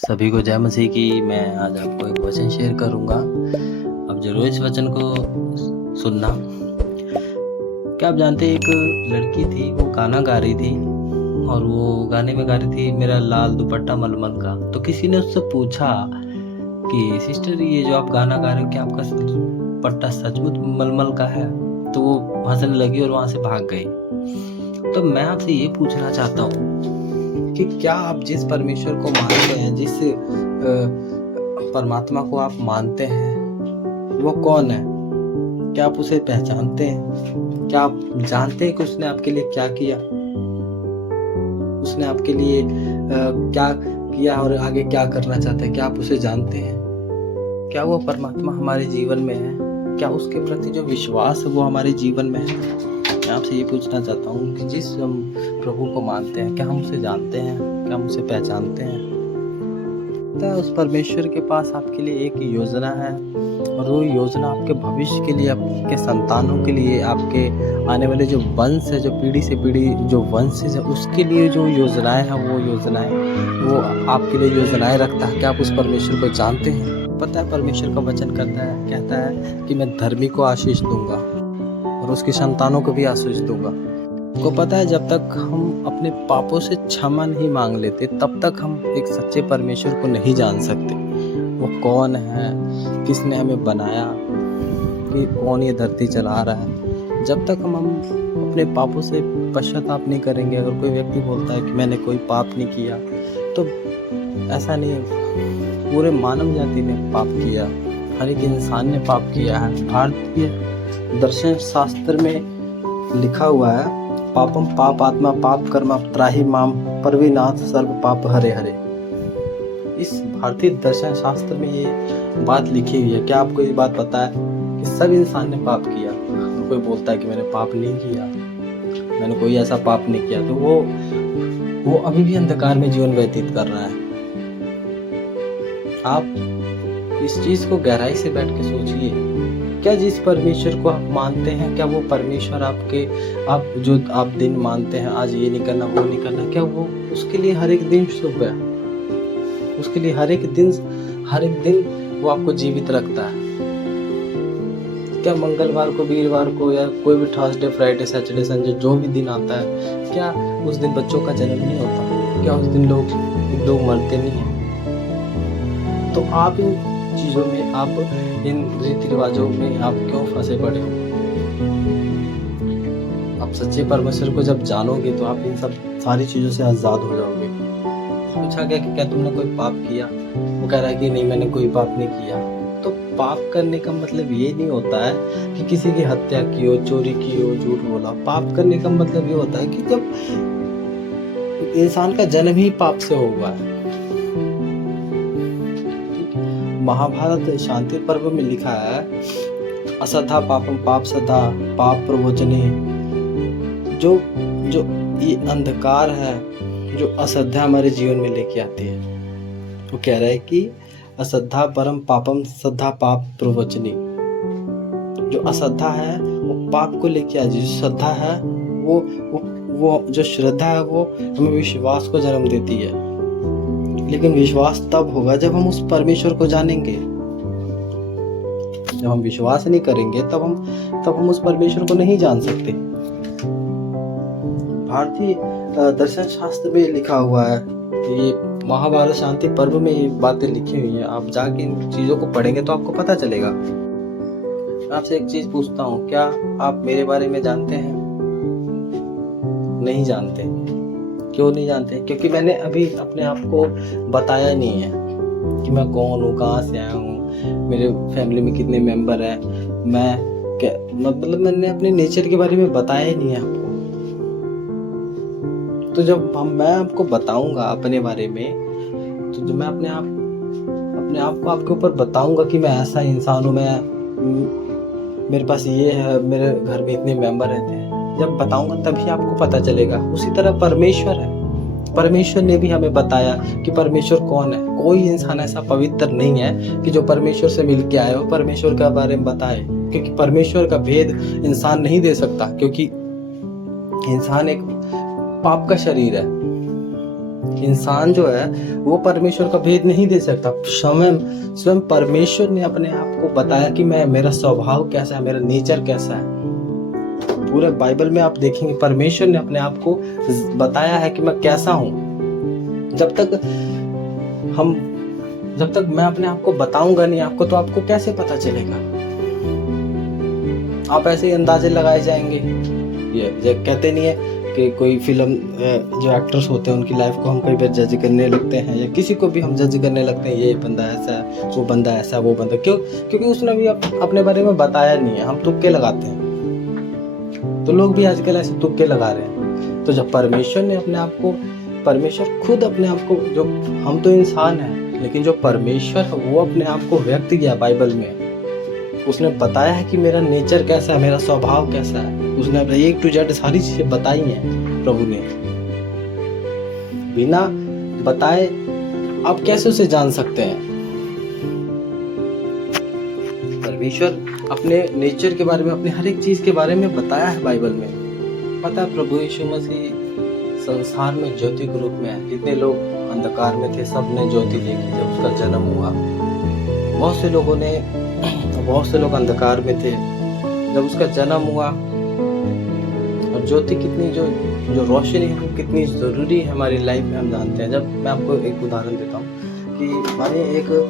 सभी को जय मसीह की। मैं आज आपको एक वचन शेयर करूंगा। आप जरूर इस वचन को सुनना। क्या आप जानते हैं, एक लड़की थी, वो गाना गा रही थी और वो गाने में गा रही थी, मेरा लाल दुपट्टा मलमल का। तो किसी ने उससे पूछा कि सिस्टर, ये जो आप गाना गा रहे हो, क्या आपका दुपट्टा सचमुच मलमल का है? तो वो हंसने लगी और वहां से भाग गई। तो मैं आपसे ये पूछना चाहता हूँ कि क्या आप जिस परमेश्वर को मानते हैं, जिस परमात्मा को आप मानते हैं, वो कौन है? क्या आप उसे पहचानते हैं? क्या आप जानते हैं कि उसने आपके लिए क्या किया? उसने आपके लिए क्या किया और आगे क्या करना चाहता है? क्या आप उसे जानते हैं? क्या वो परमात्मा हमारे जीवन में है? क्या उसके प्रति जो विश्वास है वो हमारे जीवन में है? मैं आपसे ये पूछना चाहता हूँ कि जिस हम प्रभु को मानते हैं, क्या हम उसे जानते हैं? क्या हम उसे पहचानते हैं? तो उस परमेश्वर के पास आपके लिए एक योजना है और वो योजना आपके भविष्य के लिए, आपके संतानों के लिए, आपके आने वाले जो वंश है, जो पीढ़ी से पीढ़ी जो वंश है, उसके लिए जो योजनाएं हैं, वो आपके लिए योजनाएं रखता है। क्या आप उस परमेश्वर को जानते हैं? पता है, परमेश्वर का वचन कहता है कि मैं धर्मी को आशीष दूंगा और उसकी संतानों को भी आशीष दूंगा। को पता है, जब तक हम अपने पापों से क्षमा नहीं मांग लेते, तब तक हम एक सच्चे परमेश्वर को नहीं जान सकते। वो कौन है, किसने हमें बनाया, कि कौन ये धरती चला रहा है। जब तक हम अपने पापों से पश्चाताप नहीं करेंगे। अगर कोई व्यक्ति बोलता है कि मैंने कोई पाप नहीं किया, तो ऐसा नहीं है। पूरे मानव जाति ने पाप किया, हर एक इंसान ने पाप किया है। भारतीय दर्शन शास्त्र में लिखा हुआ है, पापम पाप आत्मा पाप कर्म त्राहि माम परविनाथ सर्व पाप हरे हरे। इस भारतीय दर्शन शास्त्र में ये बात लिखी हुई है। क्या आपको ये बात पता है कि सब इंसान ने पाप किया? तो कोई बोलता है कि मैंने पाप नहीं किया, मैंने कोई ऐसा पाप नहीं किया, तो वो अभी भी अंधकार में जीवन व्यतीत कर रहा है। आप इस चीज को गहराई से बैठ के सोचिए। क्या जिस परमेश्वर को आप मानते हैं, क्या वो परमेश्वर आप दिन मानते हैं, आज ये नहीं करना वो नहीं करना, क्या वो उसके लिए हर एक दिन शुभ है? उसके लिए हर एक दिन वो आपको जीवित रखता है? क्या मंगलवार को, वीरवार को, या कोई भी थर्सडे, फ्राइडे, सैटरडे, संडे जो भी दिन आता है, क्या उस दिन बच्चों का जन्म नहीं होता? क्या उस दिन लोग मरते नहीं हैं? तो आप इन चीजों में, आप इन रीति रिवाजों में आप क्यों फंसे पड़े हो? आप सच्चे परमेश्वर को जब जानोगे तो आप इन सब सारी चीजों से आजाद हो जाओगे। पूछा गया कि क्या तुमने कोई पाप किया? वो कह रहा है कि नहीं, मैंने कोई पाप नहीं किया। तो पाप करने का मतलब ये नहीं होता है कि किसी की हत्या की हो, चोरी की हो, झूठ बोला। पाप करने का मतलब ये होता है कि जब इंसान का जन्म ही पाप से हुआ है। महाभारत शांति पर्व में लिखा है, असधा पापम पाप सदा पाप प्रवोचने। जो ये अंधकार है, जो अश्रद्धा हमारे जीवन में लेके आती है, वो कह रहा है कि अश्रद्धा परम पापम श्रद्धा पाप प्रवोचनी। जो अश्रद्धा है वो पाप को लेके आ, जो श्रद्धा है वो जो श्रद्धा है वो हमें विश्वास को जन्म देती है। लेकिन विश्वास तब होगा जब हम उस परमेश्वर को जानेंगे। जब हम विश्वास नहीं करेंगे तब हम उस परमेश्वर को नहीं जान सकते। भारतीय दर्शन शास्त्र में लिखा हुआ है, ये महाभारत शांति पर्व में ये बातें लिखी हुई है। आप जाके इन चीजों को पढ़ेंगे तो आपको पता चलेगा। मैं आपसे एक चीज पूछता हूँ, क्या आप मेरे बारे में जानते हैं? नहीं जानते। क्यों नहीं जानते? क्योंकि मैंने अभी अपने आप को बताया नहीं है कि मैं कौन हूँ, कहाँ से आया हूँ, मेरे फैमिली में कितने मेंबर हैं, मैंने अपने नेचर के बारे में बताया ही नहीं है आपको। तो जब मैं आपको बताऊंगा अपने बारे में, तो जब मैं अपने आप को आपके ऊपर बताऊंगा कि मैं ऐसा इंसान हूँ, मेरे पास ये है, मेरे घर में इतने मेंबर रहते हैं, जब बताऊंगा तभी आपको पता चलेगा। उसी तरह परमेश्वर है। परमेश्वर ने भी हमें बताया कि परमेश्वर कौन है। कोई इंसान ऐसा पवित्र नहीं है कि जो परमेश्वर से मिलके आए हो, परमेश्वर के बारे में बताए, क्योंकि परमेश्वर का भेद इंसान नहीं दे सकता, क्योंकि इंसान एक पाप का शरीर है। इंसान जो है वो परमेश्वर का भेद नहीं दे सकता। स्वयं परमेश्वर ने अपने आप को बताया कि मेरा स्वभाव कैसा है, मेरा नेचर कैसा है। पूरे बाइबल में आप देखेंगे परमेश्वर ने अपने आप को बताया है कि मैं कैसा हूँ। जब तक मैं अपने आप को बताऊंगा नहीं आपको, तो आपको कैसे पता चलेगा? आप ऐसे ही अंदाजे लगाए जाएंगे। ये कहते नहीं है कि कोई फिल्म जो एक्टर्स होते हैं उनकी लाइफ को हम कई बार जज करने लगते हैं, या किसी को भी हम जज करने लगते हैं, ये बंदा ऐसा है, वो बंदा ऐसा, वो बंदा क्यों? क्योंकि उसने भी अपने बारे में बताया नहीं है। हम तुक्के लगाते हैं, तो लोग भी आजकल ऐसे तुक्के लगा रहे हैं। तो जब परमेश्वर ने अपने आप को, परमेश्वर खुद अपने आप को, जो हम तो इंसान हैं लेकिन जो परमेश्वर है वो अपने आप को व्यक्त किया बाइबल में। उसने बताया है कि मेरा नेचर कैसा है, मेरा स्वभाव कैसा है। उसने A to Z सारी चीजें बताई हैं प्रभु ने। बिना बताए आप कैसे उसे जान सकते हैं? परमेश्वर अपने नेचर के बारे में, अपने हर एक चीज के बारे में बताया है बाइबल में। पता है प्रभु यीशु मसीह संसार में ज्योति के रूप में है। जितने लोग अंधकार में थे सब ने ज्योति देखी जब उसका जन्म हुआ। बहुत से लोग अंधकार में थे जब उसका जन्म हुआ। और ज्योति कितनी, जो रोशनी है कितनी जरूरी है हमारी लाइफ में, हम जानते हैं। जब मैं आपको एक उदाहरण देता हूँ कि मानिए को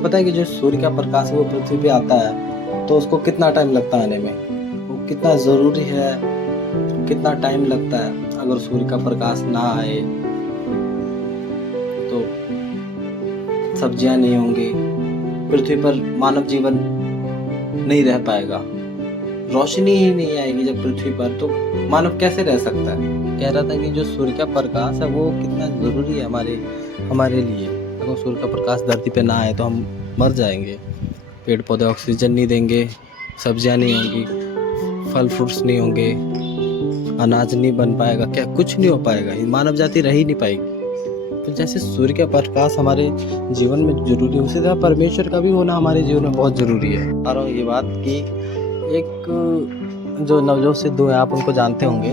पता है कि जो सूर्य का प्रकाश है वो पृथ्वी पे आता है तो उसको कितना टाइम लगता है आने में, वो कितना जरूरी है, कितना टाइम लगता है। अगर सूर्य का प्रकाश ना आए तो सब्जियां नहीं होंगी, पृथ्वी पर मानव जीवन नहीं रह पाएगा। रोशनी ही नहीं आएगी जब पृथ्वी पर, तो मानव कैसे रह सकता है? कह रहा था कि जो सूर्य का प्रकाश है वो कितना जरूरी है हमारे लिए। अगर सूर्य का प्रकाश धरती पे ना आए तो हम मर जाएंगे। पेड़ पौधे ऑक्सीजन नहीं देंगे, सब्जियां नहीं होंगी, फल फ्रूट्स नहीं होंगे, अनाज नहीं बन पाएगा, क्या कुछ नहीं हो पाएगा, मानव जाति रह ही नहीं पाएगी। तो जैसे सूर्य का प्रकाश हमारे जीवन में जरूरी है, उसी तरह परमेश्वर का भी होना हमारे जीवन में बहुत जरूरी है। और ये बात कि एक जो नवजोत सिद्धू है, आप उनको जानते होंगे,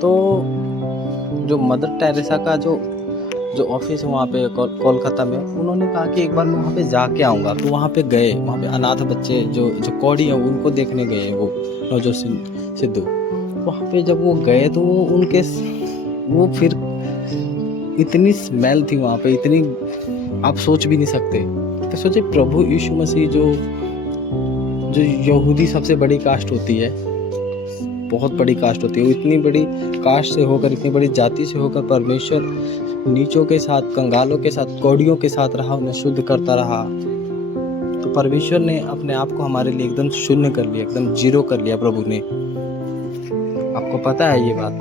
तो जो मदर टेरेसा का जो ऑफिस है वहाँ पे कोलकाता में, उन्होंने कहा कि एक बार मैं वहाँ पे जाके आऊँगा। तो वहाँ पे गए, वहाँ पे अनाथ बच्चे जो कौड़ी है उनको देखने गए वो नवजोत सिद्धू। वहाँ पे जब वो गए तो वो फिर इतनी स्मेल थी वहाँ पे, इतनी आप सोच भी नहीं सकते। तो सोचे प्रभु यीशु मसीह जो यहूदी सबसे बड़ी कास्ट होती है, बहुत बड़ी कास्ट होती है, वो इतनी बड़ी कास्ट से होकर, इतनी बड़ी जाति से होकर परमेश्वर नीचों के साथ, कंगालों के साथ, कौड़ियों के साथ रहा, उन्हें शुद्ध करता रहा। तो परमेश्वर ने अपने आप को हमारे लिए एकदम शून्य कर लिया, एकदम जीरो कर लिया प्रभु ने। आपको पता है ये बात?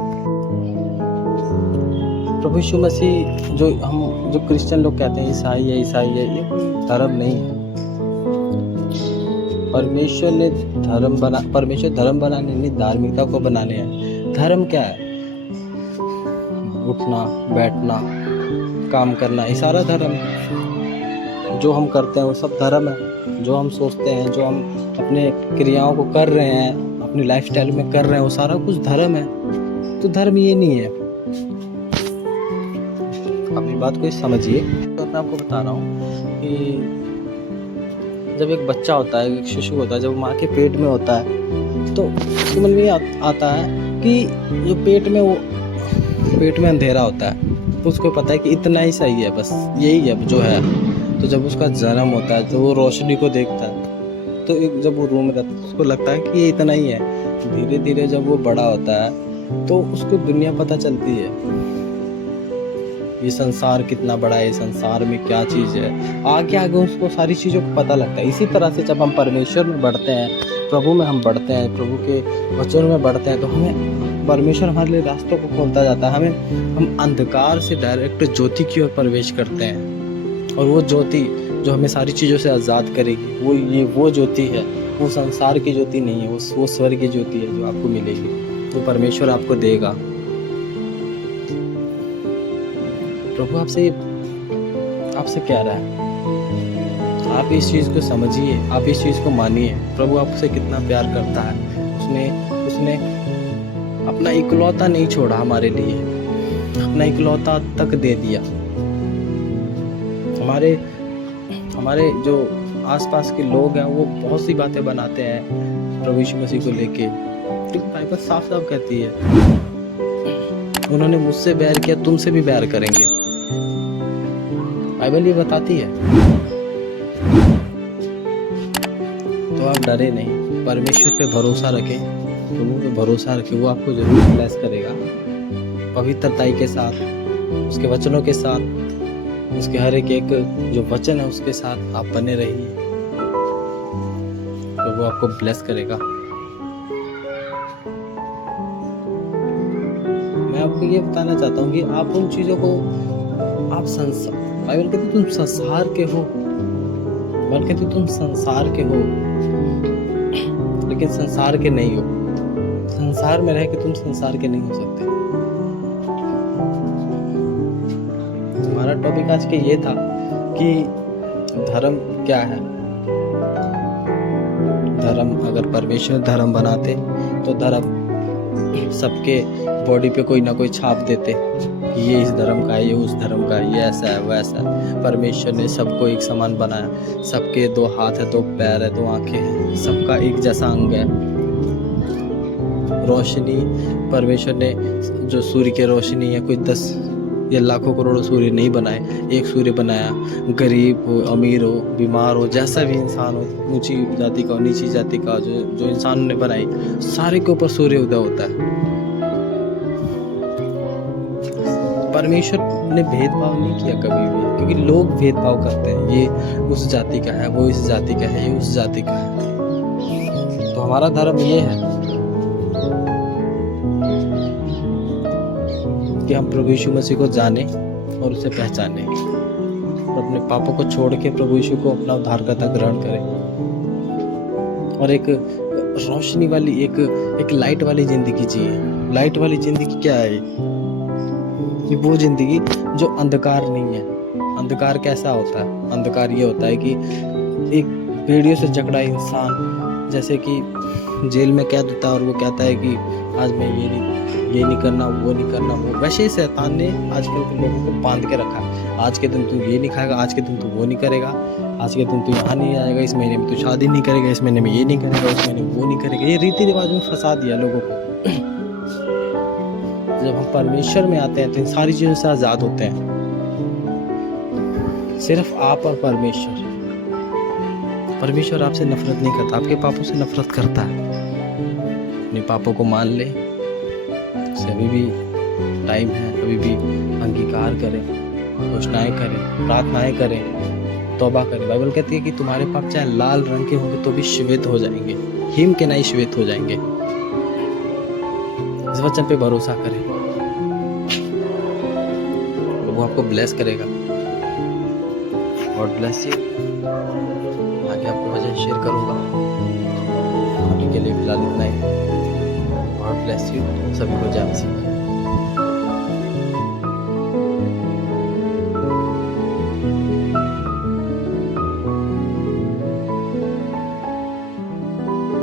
प्रभु यीशु मसीह जो क्रिश्चियन लोग कहते हैं ईसाई है, ये कोई धर्म नहीं है। परमेश्वर धर्म बनाने नहीं, धार्मिकता को बनाने हैं। धर्म क्या है? उठना, बैठना, काम करना, ये सारा धर्म है। जो हम करते हैं वो सब धर्म है। जो हम सोचते हैं, जो हम अपने क्रियाओं को कर रहे हैं, अपनी लाइफस्टाइल में कर रहे हैं, वो सारा कुछ धर्म है। तो धर्म ये नहीं है। अपनी बात को समझिए। तो मैं आपको बता रहा हूँ कि जब एक बच्चा होता है, एक शिशु होता है, जब माँ के पेट में होता है तो उसके मन में आता है कि जो पेट में अंधेरा होता है, तो उसको पता है कि इतना ही सही है, बस यही है जो है। तो जब उसका जन्म होता है तो वो रोशनी को देखता है, तो जब वो रूम में रहता है उसको लगता है कि ये इतना ही है। धीरे धीरे जब वो बड़ा होता है तो उसको दुनिया पता चलती है, ये संसार कितना बड़ा है, संसार में क्या चीज़ है। आगे उसको सारी चीज़ों को पता लगता है। इसी तरह से जब हम परमेश्वर में बढ़ते हैं, प्रभु में हम बढ़ते हैं, प्रभु के वचन में बढ़ते हैं, तो हमें परमेश्वर हमारे लिए रास्तों को खोलता जाता है। हम अंधकार से डायरेक्ट ज्योति की ओर प्रवेश करते हैं, और वो ज्योति जो हमें सारी चीज़ों से आज़ाद करेगी, वो ज्योति है। वो संसार की ज्योति नहीं है, वो स्वर्ग की ज्योति है जो आपको मिलेगी, तो परमेश्वर आपको देगा। प्रभु आपसे कह रहा है, आप इस चीज़ को समझिए, आप इस चीज़ को मानिए। प्रभु आपसे कितना प्यार करता है। उसने अपना इकलौता नहीं छोड़ा हमारे लिए, अपना इकलौता तक दे दिया। हमारे हमारे जो आसपास के लोग हैं वो बहुत सी बातें बनाते हैं प्रभु यीशु मसीह को लेके, क्योंकि बाइबल साफ साफ कहती है उन्होंने मुझसे बैर किया तुमसे भी बैर करेंगे। बाइबल ये बताती है। तो आप डरे नहीं, परमेश्वर पे भरोसा रखें, प्रभु पे भरोसा रखें, वो आपको जरूर ब्लेस करेगा। पवित्रताई के साथ, उसके वचनों के साथ, उसके हर एक जो वचन है उसके साथ आप बने रहिए, तो वो आपको ब्लेस करेगा। मैं आपको ये बताना चाहता हूँ कि आप उन चीजों को आप बाइबल कहती तुम संसार के हो, बाइबल कहती तुम संसार के हो लेकिन संसार के नहीं हो। संसार में रह के तुम संसार के नहीं हो सकते। हमारा टॉपिक आज के ये था कि धर्म क्या है। धर्म, अगर परमेश्वर धर्म बनाते तो धर्म सबके बॉडी पे कोई ना कोई छाप देते कि ये इस धर्म का है, ये उस धर्म का है, ये ऐसा है वो ऐसा है। परमेश्वर ने सबको एक समान बनाया, सबके 2 हाथ है, 2 पैर है, 2 आंखें हैं, सबका एक जैसा अंग है। रोशनी, परमेश्वर ने जो सूर्य की रोशनी है, कोई 10 या लाखों करोड़ों सूर्य नहीं बनाए, एक सूर्य बनाया। गरीब हो, अमीर हो, बीमार हो, जैसा भी इंसान हो, ऊंची जाति का हो, नीची जाति का, जो इंसान ने बनाई, सारे के ऊपर सूर्य उदय होता है। परमेश्वर ने भेदभाव नहीं किया कभी भी, क्योंकि लोग भेदभाव करते हैं, ये उस जाति का है, वो इस जाति का है, ये उस जाति का है। तो हमारा धर्म ये है कि हम प्रभु यीशु मसीह को जाने और उसे पहचाने और अपने पापों को छोड़ के प्रभु यीशु को अपना उद्धारकर्ता ग्रहण करें और एक रोशनी वाली, एक लाइट वाली जिंदगी जिए। लाइट वाली जिंदगी क्या है? कि वो जिंदगी जो अंधकार नहीं है। अंधकार कैसा होता है? अंधकार ये होता है कि एक भेड़ियों से जकड़ा इंसान, जैसे कि जेल में कैद होता है और वो कहता है कि आज मैं ये नहीं करना, वो नहीं करना, वो वैसे ही शैतान ने आजकल के लोगों को बांध के रखा है। आज के दिन तू ये नहीं खाएगा, आज के दिन तू वो नहीं करेगा, आज के दिन तू यहाँ नहीं आएगा, इस महीने में तू शादी नहीं करेगा, इस महीने में ये नहीं करेगा, इस महीने में वो नहीं करेगा। ये रीति रिवाज में फंसा दिया लोगों को। जब हम परमेश्वर में आते हैं तो इन सारी चीजों से आजाद होते हैं। सिर्फ आप और परमेश्वर। परमेश्वर आपसे नफरत नहीं करता, आपके पापों से नफरत करता है। अपने पापों को मान ले, से अभी भी टाइम है, अभी भी अंगीकार करें, घोषणाएं करें, प्रार्थनाएं करें, तौबा करें। बाइबल कहती है कि तुम्हारे पाप चाहे लाल रंग के होंगे तो भी श्वेत हो जाएंगे, हिम के नहीं श्वेत हो जाएंगे। इस वचन पे भरोसा करें, तो वो आपको ब्लेस करेगा। God bless you. आगे आपको वचन शेयर करूंगा, अभी के लिए फिलहाल इतना ही। God bless you. सभी को जय मसीह।